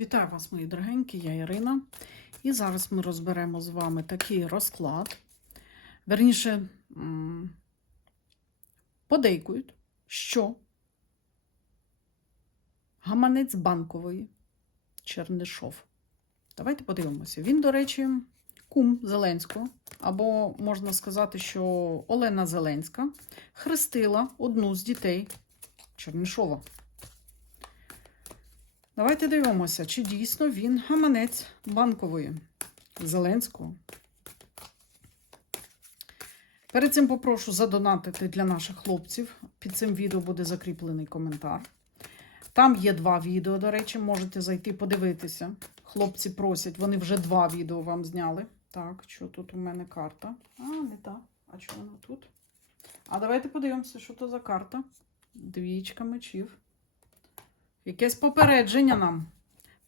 Вітаю вас, мої дорогенькі, я Ірина. І зараз ми розберемо з вами такий розклад. Верніше, подейкують, що гаманець банкової Чернишов. Давайте подивимося. Він, до речі, кум Зеленського, або можна сказати, що Олена Зеленська хрестила одну з дітей Чернишова. Давайте дивимося, чи дійсно він гаманець банкової Зеленського. Перед цим попрошу задонатити для наших хлопців. Під цим відео буде закріплений коментар. Там є два відео, до речі, можете зайти подивитися. Хлопці просять, вони вже два відео вам зняли. Так, що тут у мене карта? А, не та. А що вона тут? А давайте подивимося, що то за карта. Двічка мечів. Якесь попередження нам.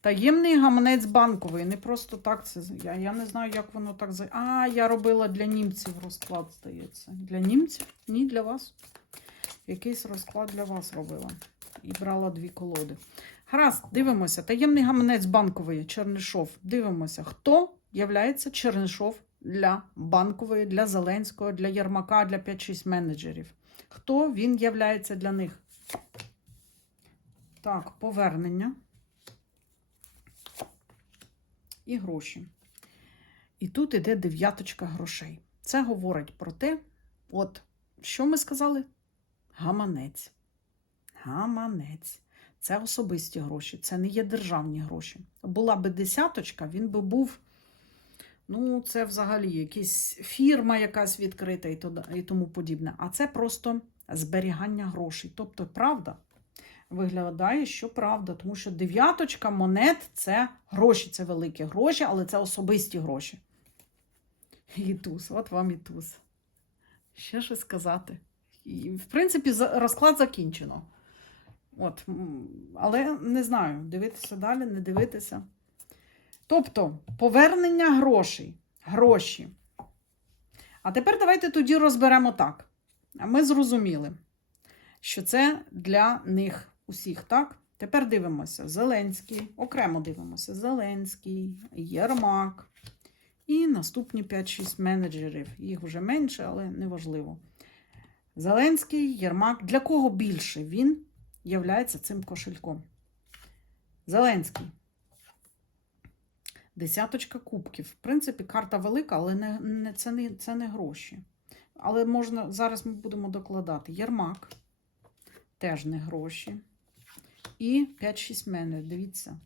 Таємний гаманець банковий. Не просто так це. Я, я не знаю, як воно так за. А, я робила для німців розклад, здається. Для німців? Ні, для вас. Якийсь розклад для вас робила. І брала дві колоди. Гаразд, дивимося. Таємний гаманець банковий Чернишов. Дивимося, хто являється Чернишов для банкової, для Зеленського, для Єрмака, для 5-6 менеджерів. Хто він являється для них? Так, повернення і гроші. І тут іде дев'яточка грошей. Це говорить про те, от, що ми сказали? Гаманець. Гаманець. Це особисті гроші, це не є державні гроші. Була би десяточка, він би був, ну, це взагалі якась фірма якась відкрита і тому подібне. А це просто зберігання грошей. Тобто, правда, виглядає, що правда, тому що дев'яточка монет це гроші, це великі гроші, але це особисті гроші. І туз, от вам і туз. Ще щось сказати. І, в принципі, розклад закінчено. От, але не знаю, дивитися далі, не дивитися. Тобто, повернення грошей. Гроші. А тепер давайте тоді розберемо так. Ми зрозуміли, що це для них усіх, так? Тепер дивимося: Зеленський, окремо дивимося: Зеленський, Єрмак. І наступні 5-6 менеджерів. Їх вже менше, але неважливо. Зеленський, Єрмак. Для кого більше він являється цим кошельком? Зеленський. Десяточка кубків. В принципі, карта велика, але не, не, це, не, це не гроші. Але можна, зараз ми будемо докладати. Єрмак. Теж не гроші. І 5-6 мене, дивіться.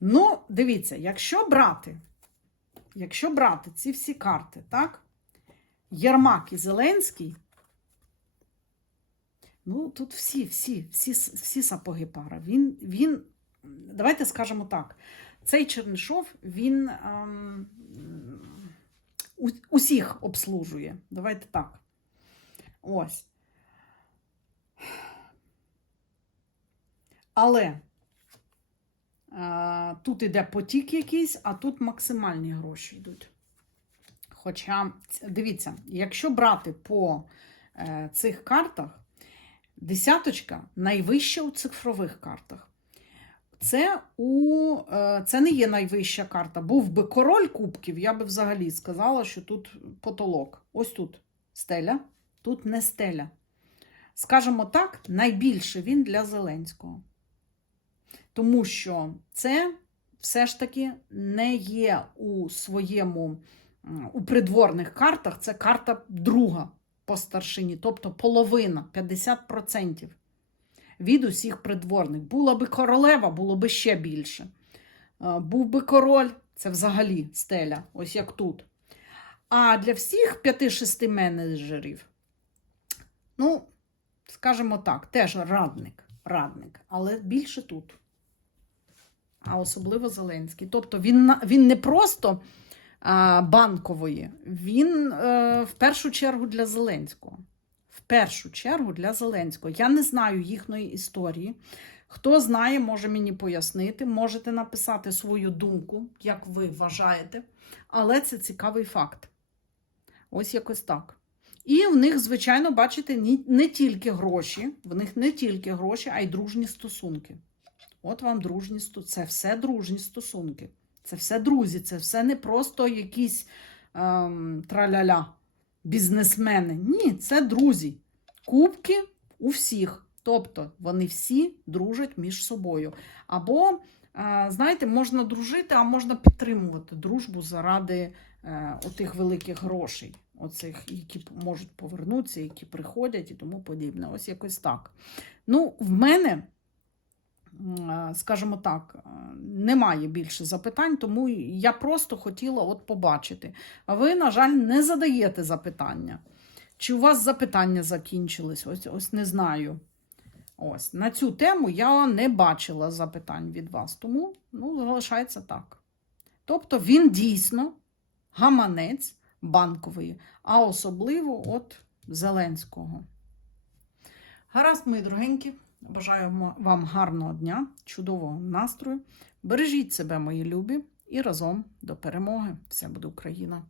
Ну, дивіться, якщо брати, якщо брати ці всі карти, так? Єрмак і Зеленський. Ну, тут всі, всі, всі, всі сапоги пара. Він, він, давайте скажемо так, цей Чернишов, він ем, усіх обслужує. Давайте так. Ось. Але е, тут іде потік якийсь, а тут максимальні гроші йдуть. Хоча, дивіться, якщо брати по е, цих картах, десяточка найвища у цифрових картах. Це, у, е, це не є найвища карта. Був би король кубків, я би взагалі сказала, що тут потолок. Ось тут стеля, тут не стеля. Скажімо так, найбільше він для Зеленського. Тому що це все ж таки не є у своєму у придворних картах, це карта друга по старшині, тобто половина, 50% від усіх придворних. Була би королева, було би ще більше. Е, Був би король, це взагалі стеля, ось як тут. А для всіх 5-6 менеджерів, ну, скажімо так, теж радник, радник, але більше тут. А особливо Зеленський. Тобто він, він не просто а, банкової, він е, в першу чергу для Зеленського. В першу чергу для Зеленського. Я не знаю їхньої історії. Хто знає, може мені пояснити. Можете написати свою думку, як ви вважаєте. Але це цікавий факт. Ось якось так. І в них, звичайно, бачите, не тільки гроші, в них не тільки гроші, а й дружні стосунки. От вам дружні стосунки. Це все дружні стосунки. Це все друзі, це все не просто якісь ем, траля-ля, бізнесмени. Ні, це друзі. Кубки у всіх. Тобто вони всі дружать між собою. Або, е, знаєте, можна дружити, а можна підтримувати дружбу заради е, отих великих грошей, оцих, які можуть повернутися, які приходять і тому подібне. Ось якось так. Ну, в мене, скажімо так, е, немає більше запитань, тому я просто хотіла от побачити. А ви, на жаль, не задаєте запитання. Чи у вас запитання закінчились? Ось, ось не знаю. Ось на цю тему я не бачила запитань від вас, тому ну, залишається так. Тобто він дійсно гаманець банковий, а особливо от Зеленського. Гаразд, мої дорогенькі, бажаю вам гарного дня, чудового настрою. Бережіть себе, мої любі, і разом до перемоги. Все буде Україна!